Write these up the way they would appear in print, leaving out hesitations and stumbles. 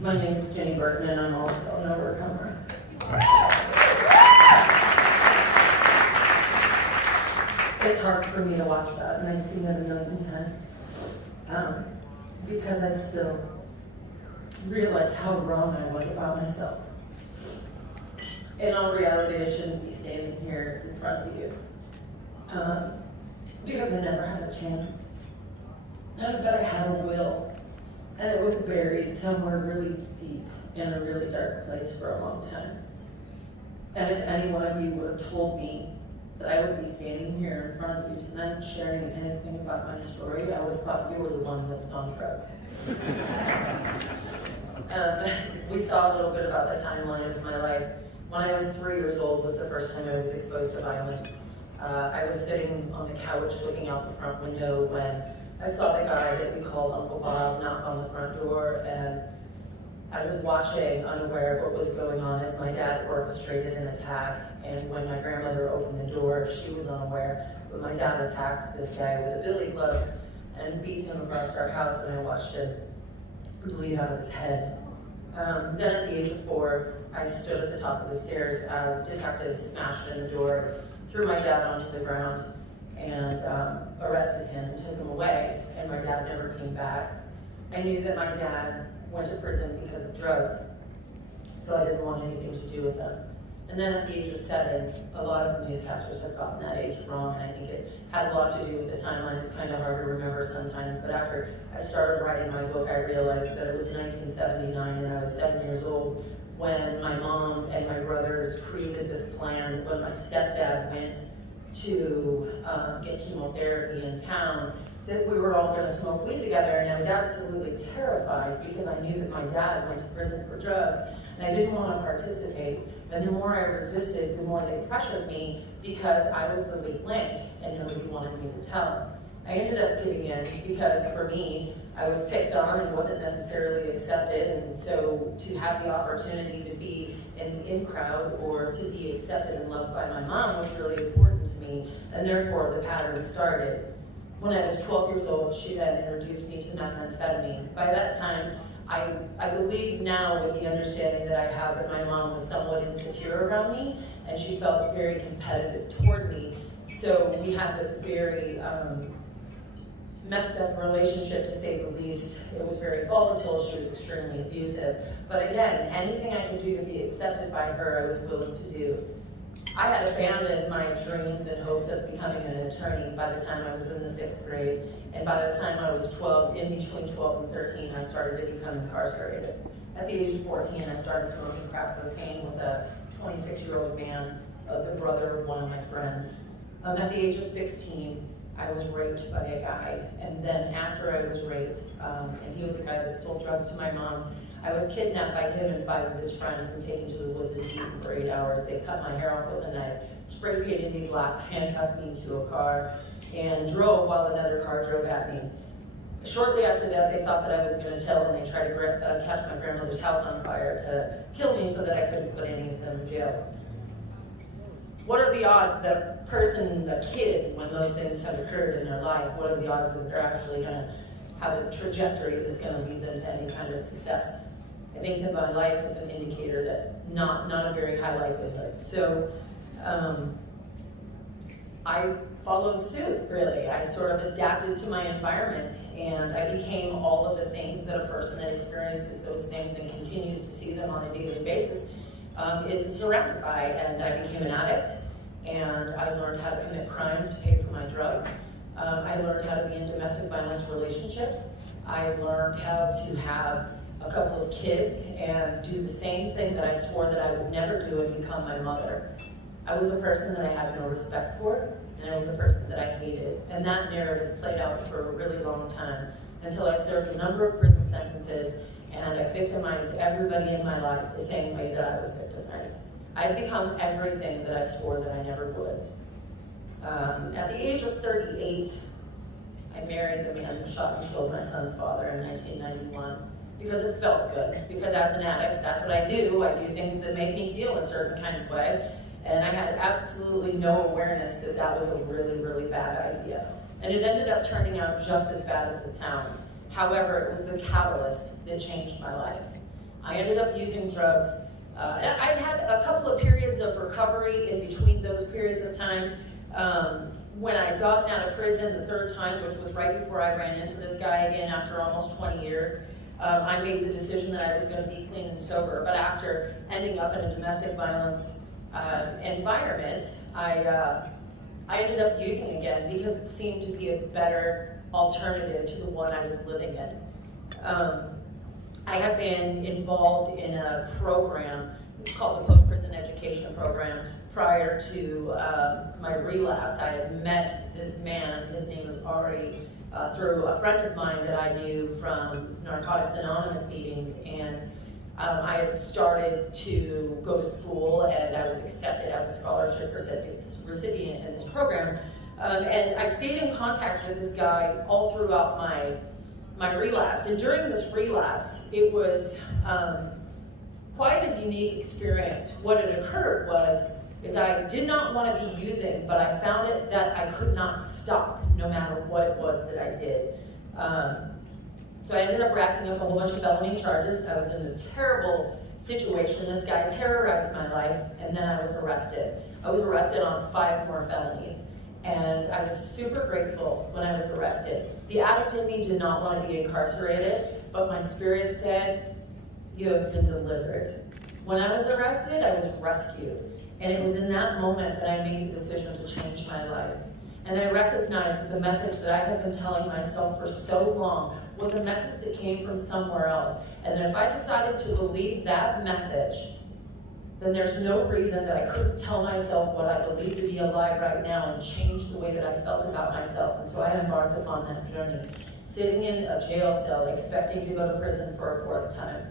My name is Ginny Burton, and I'm also an overcomer. It's hard for me to watch that, and I've seen it a million times, because I still realize how wrong I was about myself. In all reality, I shouldn't be standing here in front of you, because I never had a chance. But I had a will, and it was buried somewhere really deep in a really dark place for a long time. And if any one of you would have told me that I would be standing here in front of you tonight sharing anything about my story, I would have thought you were the one that was on drugs. We saw a little bit about the timeline of my life. When I was 3 years old was the first time I was exposed to violence. I was sitting on the couch looking out the front window when I saw the guy that we called Uncle Bob knock on the front door, and I was watching, unaware of what was going on as my dad orchestrated an attack. And when my grandmother opened the door, she was unaware, but my dad attacked this guy with a billy club and beat him across our house, and I watched him bleed out of his head. Then at the age of 4, I stood at the top of the stairs as detectives smashed in the door, threw my dad onto the ground, and arrested him and took him away, and my dad never came back. I knew that my dad went to prison because of drugs, so I didn't want anything to do with them. And then at the age of 7, a lot of newscasters have gotten that age wrong, and I think it had a lot to do with the timeline. It's kind of hard to remember sometimes, but after I started writing my book, I realized that it was 1979 and I was 7 years old when my mom and my brothers created this plan. When my stepdad went to get chemotherapy in town, that we were all going to smoke weed together, and I was absolutely terrified because I knew that my dad went to prison for drugs, and I didn't want to participate. And the more I resisted, the more they pressured me because I was the weak link and nobody wanted me to tell. I ended up giving in because for me, I was picked on and wasn't necessarily accepted, and so to have the opportunity to be in the in crowd or to be accepted and loved by my mom was really important to me, and therefore the pattern started. When I was 12 years old, she then introduced me to methamphetamine. By that time, I believe now with the understanding that I have that my mom was somewhat insecure around me, and she felt very competitive toward me. So we had this very messed up relationship, to say the least. It was very volatile. She was extremely abusive. But again, anything I could do to be accepted by her, I was willing to do. I had abandoned my dreams and hopes of becoming an attorney by the time I was in the 6th grade. And by the time I was 12, in between 12 and 13, I started to become incarcerated. At the age of 14, I started smoking crack cocaine with a 26-year-old man, the brother of one of my friends. At the age of 16, I was raped by a guy. And then after I was raped, and he was the guy that sold drugs to my mom, I was kidnapped by him and 5 of his friends and taken to the woods and beaten for 8 hours. They cut my hair off with a knife, spray painted me black, handcuffed me to a car, and drove while another car drove at me. Shortly after that, they thought that I was going to tell, and they tried to catch my grandmother's house on fire to kill me so that I couldn't put any of them in jail. What are the odds that a kid, when those things have occurred in their life, what are the odds that they're actually going to have a trajectory that's going to lead them to any kind of success? I think that my life is an indicator that not a very high likelihood. So I followed suit, really. I sort of adapted to my environment, and I became all of the things that a person that experiences those things and continues to see them on a daily basis is surrounded by. And I became an addict, and I learned how to commit crimes to pay for my drugs. I learned how to be in domestic violence relationships. I learned how to have a couple of kids and do the same thing that I swore that I would never do and become my mother. I was a person that I had no respect for, and I was a person that I hated. And that narrative played out for a really long time until I served a number of prison sentences, and I victimized everybody in my life the same way that I was victimized. I've become everything that I swore that I never would. At the age of 38, I married the man who shot and killed my son's father in 1991 because it felt good. Because as an addict, that's what I do. I do things that make me feel a certain kind of way. And I had absolutely no awareness that that was a really, really bad idea. And it ended up turning out just as bad as it sounds. However, it was the catalyst that changed my life. I ended up using drugs. I've had a couple of periods of recovery in between those periods of time. When I got out of prison the third time, which was right before I ran into this guy again after almost 20 years, I made the decision that I was going to be clean and sober. But after ending up in a domestic violence environment, I ended up using again because it seemed to be a better alternative to the one I was living in. I have been involved in a program called the Post-Prison Education Program prior to my relapse. I had met this man, his name was Ari, through a friend of mine that I knew from Narcotics Anonymous meetings, and I had started to go to school, and I was accepted as a scholarship recipient in this program. And I stayed in contact with this guy all throughout my relapse. And during this relapse, it was quite a unique experience. What had occurred is I did not want to be using, but I found it that I could not stop no matter what it was that I did. So I ended up racking up a whole bunch of felony charges. I was in a terrible situation. This guy terrorized my life, and then I was arrested. I was arrested on 5 more felonies, and I was super grateful when I was arrested. The addict in me did not want to be incarcerated, but my spirit said, "You have been delivered." When I was arrested, I was rescued. And it was in that moment that I made the decision to change my life. And I recognized that the message that I had been telling myself for so long was a message that came from somewhere else. And if I decided to believe that message, then there's no reason that I couldn't tell myself what I believe to be a lie right now and change the way that I felt about myself. And so I embarked upon that journey, sitting in a jail cell, expecting to go to prison for a 4th time.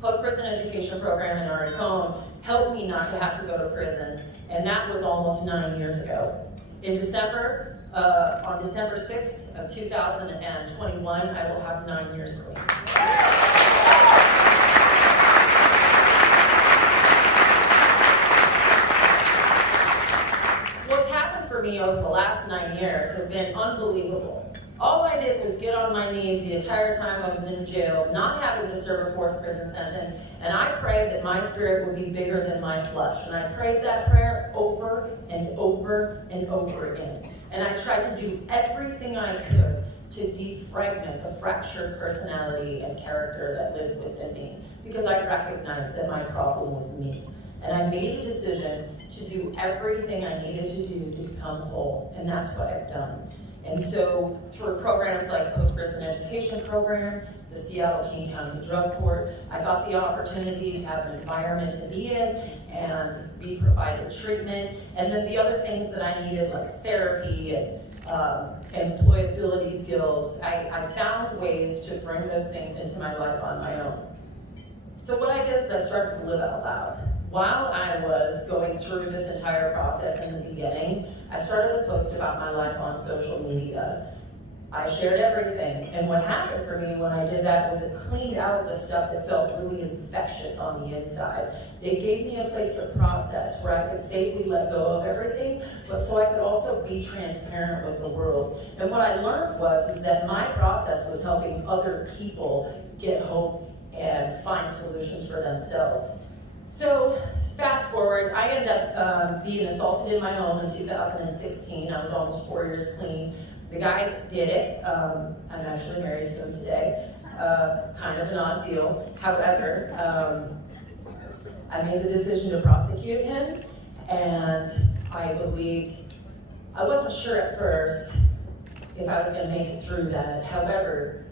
Post-Prison Education Program in Ari Cohn helped me not to have to go to prison, and that was almost 9 years ago. In December, on December 6th of 2021, I will have 9 years clean. What's happened for me over the last 9 years has been unbelievable. All I did was get on my knees the entire time I was in jail, not having to serve a 4th prison sentence, and I prayed that my spirit would be bigger than my flesh. And I prayed that prayer over and over and over again. And I tried to do everything I could to defragment the fractured personality and character that lived within me, because I recognized that my problem was me. And I made a decision to do everything I needed to do to become whole, and that's what I've done. And so through programs like Post-Prison Education Program, the Seattle-King County Drug Court, I got the opportunity to have an environment to be in and be provided treatment. And then the other things that I needed, like therapy and employability skills, I found ways to bring those things into my life on my own. So what I did is I started to live out loud. While I was going through this entire process in the beginning, I started to post about my life on social media. I shared everything, and what happened for me when I did that was it cleaned out the stuff that felt really infectious on the inside. It gave me a place to process where I could safely let go of everything, but so I could also be transparent with the world. And what I learned was that my process was helping other people get hope and find solutions for themselves. So fast forward, I ended up being assaulted in my home in 2016. I was almost 4 years clean. The guy did it. I'm actually married to him today. Kind of an odd deal. However, I made the decision to prosecute him, and I wasn't sure at first if I was going to make it through that. However,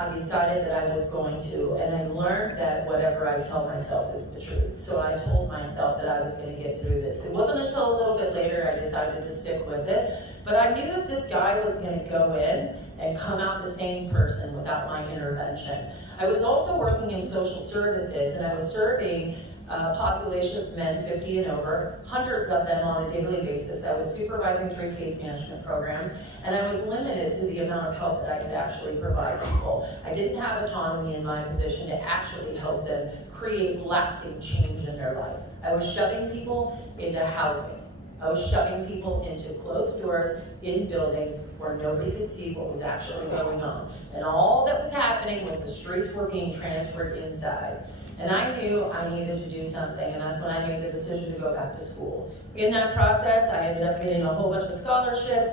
I decided that I was going to, and I learned that whatever I tell myself is the truth. So I told myself that I was going to get through this. It wasn't until a little bit later I decided to stick with it, but I knew that this guy was going to go in and come out the same person without my intervention. I was also working in social services, and I was serving a population of men 50 and over, hundreds of them on a daily basis. I was supervising 3 case management programs, and I was limited to the amount of help that I could actually provide people. I didn't have autonomy in my position to actually help them create lasting change in their life. I was shoving people into housing. I was shoving people into closed doors in buildings where nobody could see what was actually going on. And all that was happening was the streets were being transferred inside. And I knew I needed to do something, and that's when I made the decision to go back to school. In that process, I ended up getting a whole bunch of scholarships.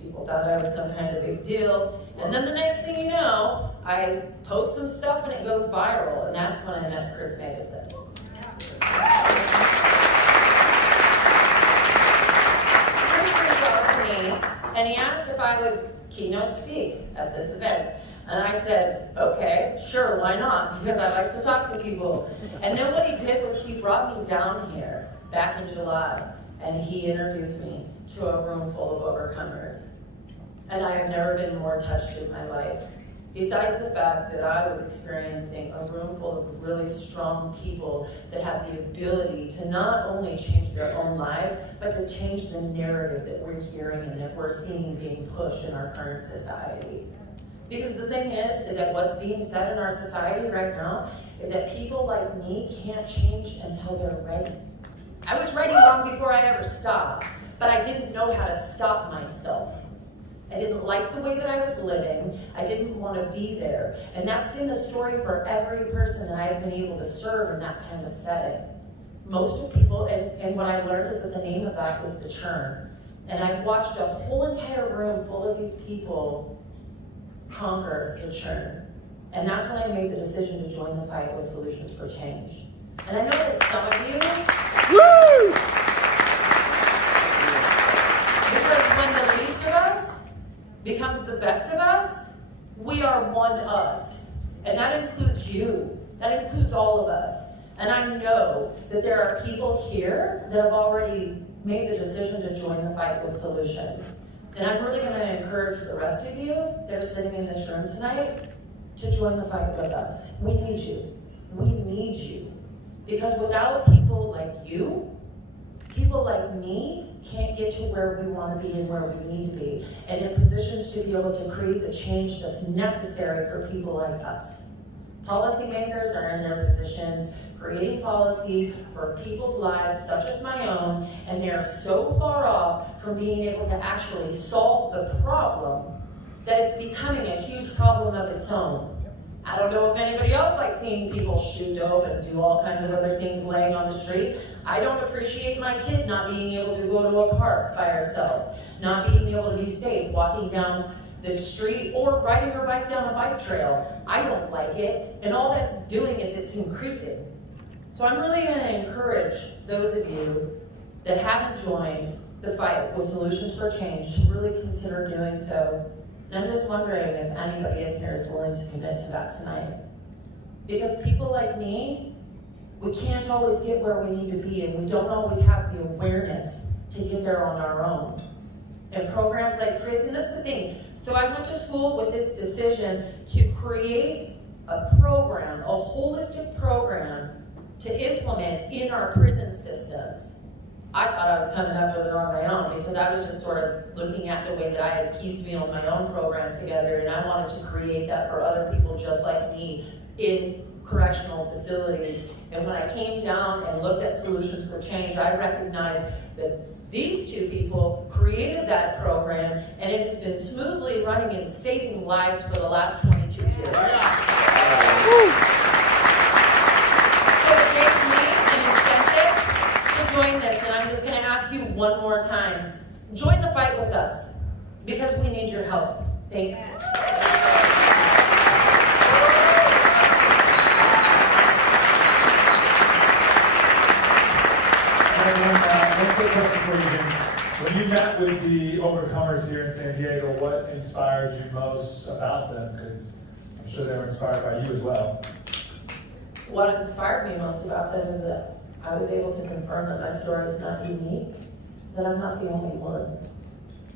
People thought I was some kind of big deal. And then the next thing you know, I post some stuff and it goes viral, and that's when I met Chris Magnuson. And he asked if I would keynote speak at this event. And I said, okay, sure, why not? Because I like to talk to people. And then what he did was he brought me down here back in July, and he introduced me to a room full of overcomers. And I have never been more touched in my life. Besides the fact that I was experiencing a room full of really strong people that have the ability to not only change their own lives, but to change the narrative that we're hearing and that we're seeing being pushed in our current society. Because the thing is that what's being said in our society right now is that people like me can't change until they're ready. I was ready long before I ever stopped, but I didn't know how to stop myself. I didn't like the way that I was living. I didn't want to be there. And that's been the story for every person that I've been able to serve in that kind of setting. Most of people, and what I learned is that the name of that is the churn. And I've watched a whole entire room full of these people conquer the churn. And that's when I made the decision to join the fight with Solutions for Change. And I know that some of you, woo! Because when the least of us becomes the best of us, we are one us. And that includes you. That includes all of us. And I know that there are people here that have already made the decision to join the fight with Solutions. And I'm really going to encourage the rest of you that are sitting in this room tonight to join the fight with us. We need you. We need you. Because without people like you, people like me can't get to where we want to be and where we need to be, and in positions to be able to create the change that's necessary for people like us. Policymakers are in their positions creating policy for people's lives, such as my own, and they are so far off from being able to actually solve the problem that it's becoming a huge problem of its own. I don't know if anybody else likes seeing people shoot dope and do all kinds of other things laying on the street. I don't appreciate my kid not being able to go to a park by herself, not being able to be safe, walking down the street or riding her bike down a bike trail. I don't like it, and all that's doing is it's increasing. So I'm really going to encourage those of you that haven't joined the fight with Solutions for Change to really consider doing so. And I'm just wondering if anybody in here is willing to commit to that tonight. Because people like me, we can't always get where we need to be, and we don't always have the awareness to get there on our own. And programs like Chris, and that's the thing. So I went to school with this decision to create a program, a holistic program to implement in our prison systems. I thought I was coming up with it on my own because I was just sort of looking at the way that I had piecemealed my own program together, and I wanted to create that for other people just like me in correctional facilities. And when I came down and looked at Solutions for Change, I recognized that these two people created that program, and it has been smoothly running and saving lives for the last 22 years. So it gave me an incentive to join this, and I'm just going to ask you one more time. Join the fight with us, because we need your help. Thanks. One quick question for you, Jim. When you met with the overcomers here in San Diego, what inspired you most about them? Because I'm sure they were inspired by you as well. What inspired me most about them is that I was able to confirm that my story is not unique, that I'm not the only one.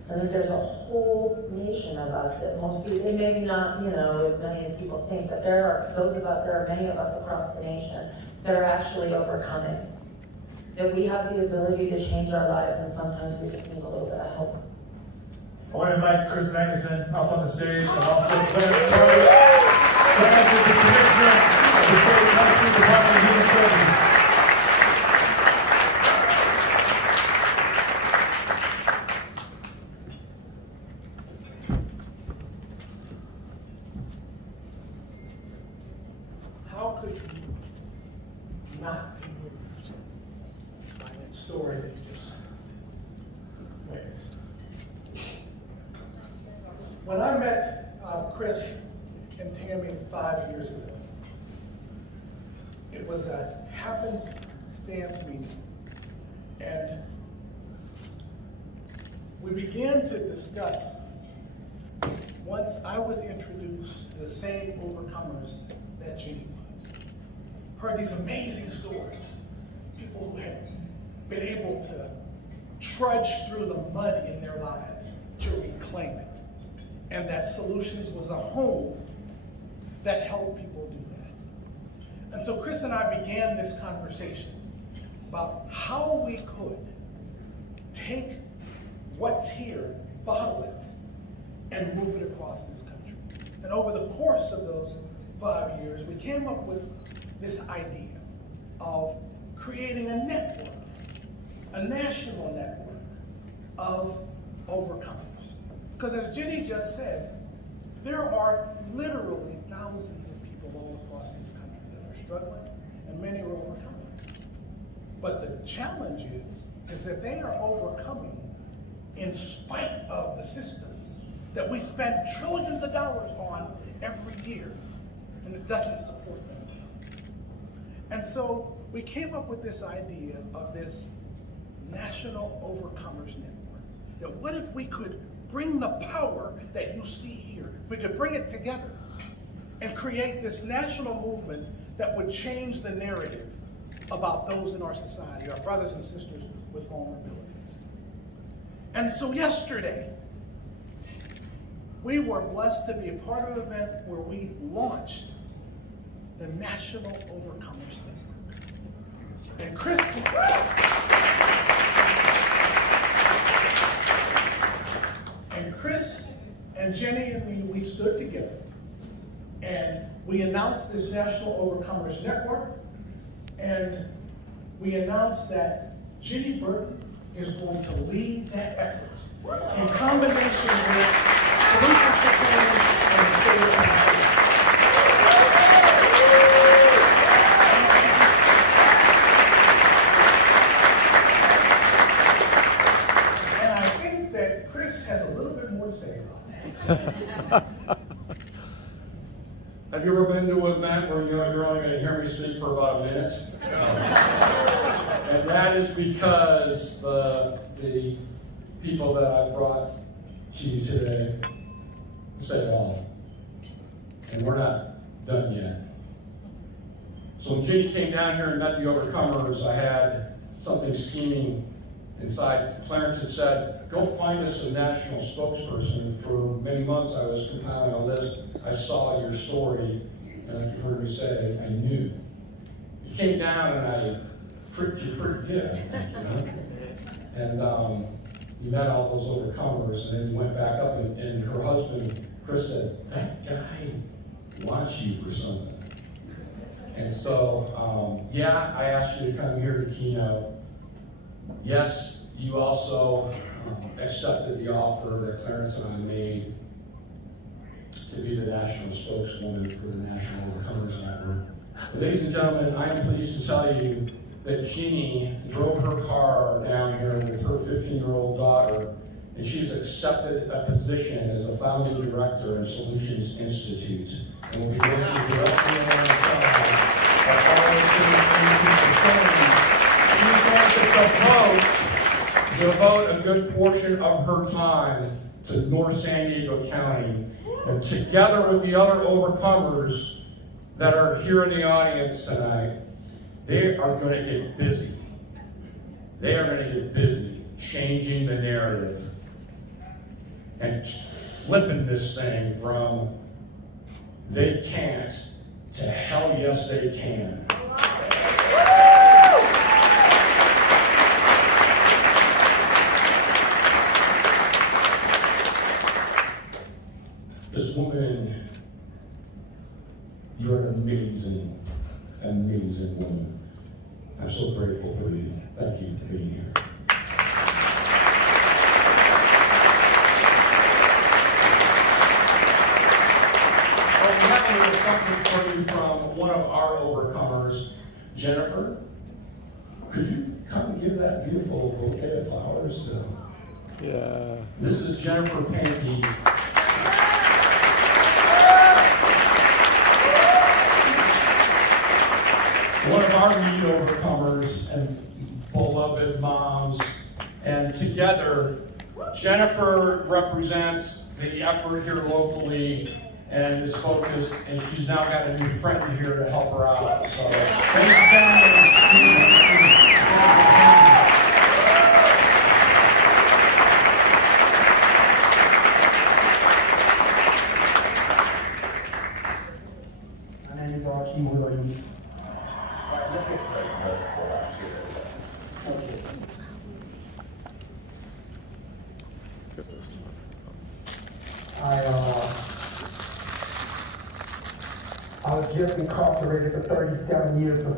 And that there's a whole nation of us that most people, and maybe not, as many as people think, but there are many of us across the nation that are actually overcoming. That we have the ability to change our lives, and sometimes we just need a little bit of help. I want to invite Chris Magnuson up on the stage, and also Clarence Murray, Clarence is the Commissioner of the State of Tennessee Department of Human Services. could you not be moved by that story that you just witnessed? When I met Chris and Tammy 5 years ago, it was a happenstance meeting, and we began to discuss, once I was introduced to the same overcomers that Ginny was. Heard these amazing stories, people who had been able to trudge through the mud in their lives to reclaim it, and that Solutions was a home that helped people do that. And so Chris and I began this conversation about how we could take what's here, bottle it, and move it across this country. And over the course of those 5 years, we came up with this idea of creating a network, a national network of overcomers. Because as Ginny just said, there are literally thousands of people all across this country that are struggling, and many are overcoming. But the challenge is that they are overcoming in spite of the systems that we spend trillions of dollars on every year, and it doesn't support them. And so we came up with this idea of this National Overcomers Network. That what if we could bring the power that you see here, if we could bring it together and create this national movement that would change the narrative about those in our society, our brothers and sisters with vulnerabilities. And so yesterday, we were blessed to be a part of an event where we launched the National Overcomers Network. And Chris and Jenny and me, we stood together and we announced this National Overcomers Network, and we announced that Ginny Burton is going to lead that effort in combination with Solutions Keynote and the state of Tennessee. And I think that Chris has a little bit more to say about that. Have you ever been to an event where you're only going to hear me speak for about a minute? And that is because the people that I brought to you today said it all. And we're not done yet. So when Ginny came down here and met the overcomers, I had something scheming inside. Clarence had said, go find us a national spokesperson. For many months I was compiling a list. I saw your story, and like you've heard me say, I knew. You came down and I tricked you pretty good, I think, you know? And you met all those overcomers, and then you went back up, and her husband, Chris, said, that guy wants you for something. And so, yeah, I asked you to come here to Keynote. Yes, you also accepted the offer that Clarence and I made to be the national spokeswoman for the National Overcomers Network. But ladies and gentlemen, I am pleased to tell you that Ginny drove her car down here with her 15-year-old daughter, and she's accepted a position as a founding director in Solutions Institute, and will be working directly alongside our She's going to devote a good portion of her time to North San Diego County, and together with the other overcomers that are here in the audience tonight, they are going to get busy. They are going to get busy changing the narrative and flipping this thing from they can't to hell yes they can. This woman, you're an amazing, amazing woman. I'm so grateful for you. Thank you for being here. Well, we have something for you from one of our overcomers, Jennifer. Could you come and give that beautiful bouquet of flowers to? Yeah. This is Jennifer Pankey. One of our lead overcomers and beloved moms. And together, Jennifer represents the effort here locally and is focused, and she's now got a new friend here to help her out. So, thank you, Jennifer. My name is Archie Williams. I was just incarcerated for 37 years for